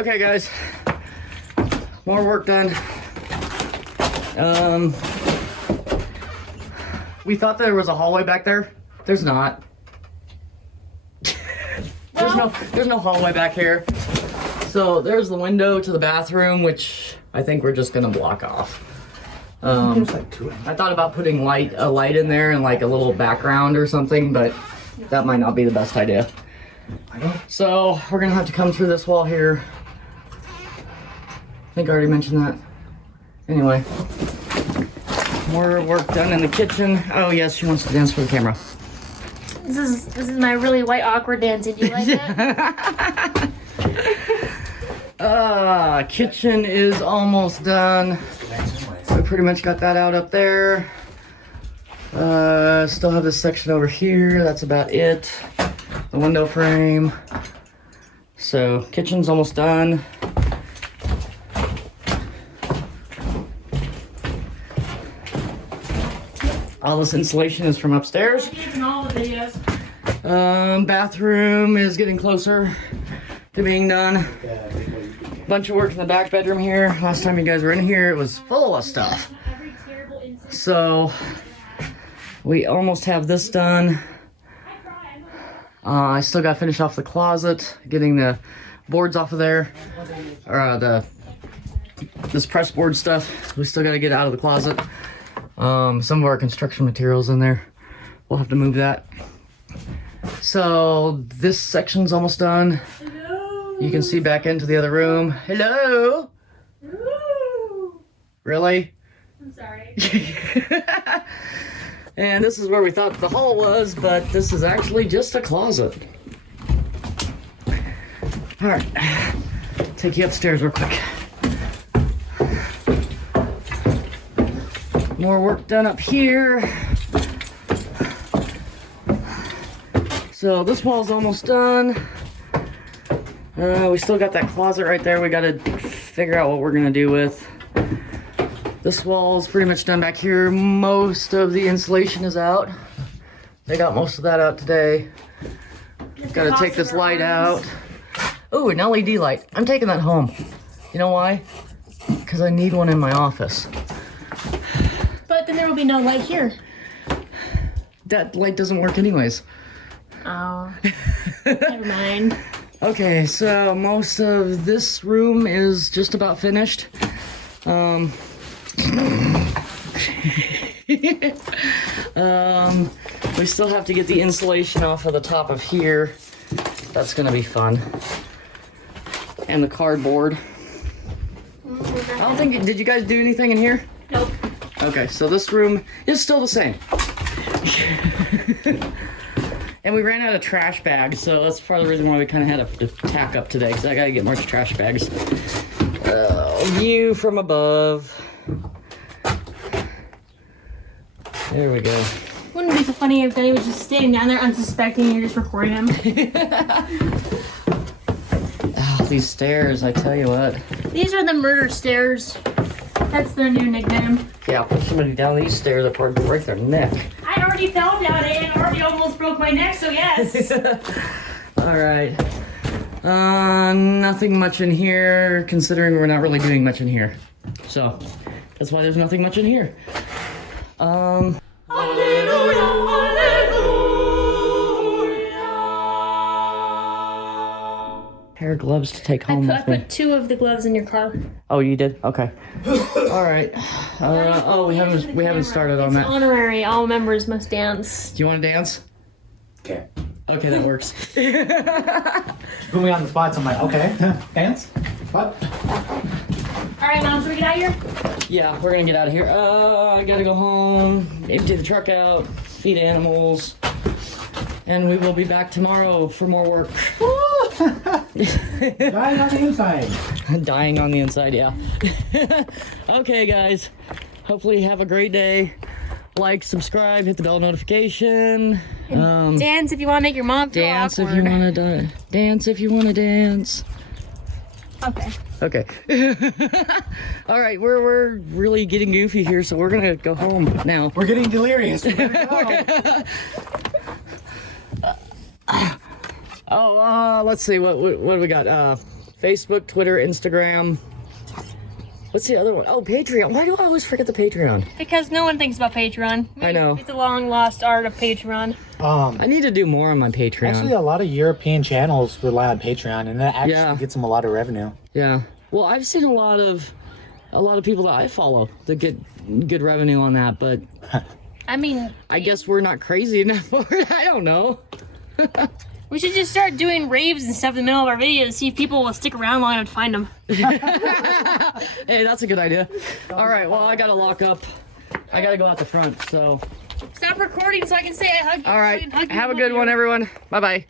Okay, guys. More work done. We thought there was a hallway back there. There's not. There's no hallway back here. So there's the window to the bathroom, which I think we're just gonna block off. I thought about putting a light in there and like a little background or something, but that might not be the best idea. So we're gonna have to come through this wall here. I think I already mentioned that. Anyway, more work done in the kitchen. Oh yes, she wants to dance for the camera. This is my really white awkward dancing. Do you like that? Kitchen is almost done. We pretty much got that out up there. Still have this section over here. That's about it. The window frame. So kitchen's almost done. All this insulation is from upstairs. Bathroom is getting closer to being done. Bunch of work in the back bedroom here. Last time you guys were in here, it was full of stuff. So we almost have this done. I still got to finish off the closet, getting the boards off of there, or this press board stuff. We still got to get out of the closet. Some of our construction materials in there. We'll have to move that. So this section's almost done. Hello. You can see back into the other room. Hello. Ooh. Really? I'm sorry. And this is where we thought the hall was, but this is actually just a closet. All right, take you upstairs real quick. More work done up here. So this wall's almost done. We still got that closet right there we gotta figure out what we're gonna do with. This wall's pretty much done back here. Most of the insulation is out. They got most of that out today. Gotta take this light out. Oh, an LED light. I'm taking that home. You know why? Because I need one in my office. But then there will be no light here. That light doesn't work anyways. Oh, never mind. Okay, so most of this room is just about finished. We still have to get the insulation off of the top of here. That's gonna be fun. And the cardboard. I don't think, did you guys do anything in here? Nope. Okay, so this room is still the same. And we ran out of trash bags, so that's part of the reason why we kind of had to tack up today, because I gotta get more trash bags. View from above. There we go. Wouldn't it be so funny if Danny was just standing down there unsuspecting and you're just recording him? Oh, these stairs, I tell you what. These are the murder stairs. That's their new nickname. Yeah, put somebody down these stairs, I'd probably break their neck. I already fell down it and already almost broke my neck, so yes. Alright. Nothing much in here, considering we're not really doing much in here. So, that's why there's nothing much in here. Hallelujah, hallelujah. Pair of gloves to take home with me. I put 2 of the gloves in your car. Oh, you did? Okay. All right. Oh, we haven't started on that. It's honorary. All members must dance. Do you want to dance? Okay. Okay, that works. Put me on the spot, so I'm like, okay, dance? What? All right, Mom, should we get out of here? Yeah, we're gonna get out of here. I gotta go home, empty the truck out, feed animals, and we will be back tomorrow for more work. Dying on the inside. Dying on the inside, yeah. Okay, guys. Hopefully you have a great day. Like, subscribe, hit the bell notification. Dance if you want to make your mom feel Dance awkward. if you want to dance if you want to dance. Okay. Okay. All right, we're really getting goofy here, so we're gonna go home now. We're getting delirious. We gotta go. Oh, let's see what do we got? Facebook, Twitter, Instagram. What's the other one? Oh, Patreon. Why do I always forget the Patreon? Because no one thinks about Patreon. I know. It's a long lost art of Patreon. I need to do more on my Patreon. Actually, a lot of European channels rely on Patreon, and that actually gets them a lot of revenue. Yeah. Well, I've seen a lot of people that I follow that get good revenue on that, but I mean, I guess we're not crazy enough for it. I don't know. we should just start doing raves and stuff in the middle of our videos to see if people will stick around long enough to find them. Hey, that's a good idea. All right, well, I gotta lock up. I gotta go out the front, so. Stop recording so I can say I hug you. All right, I can hug you have a and good love one, you. everyone. Bye-bye.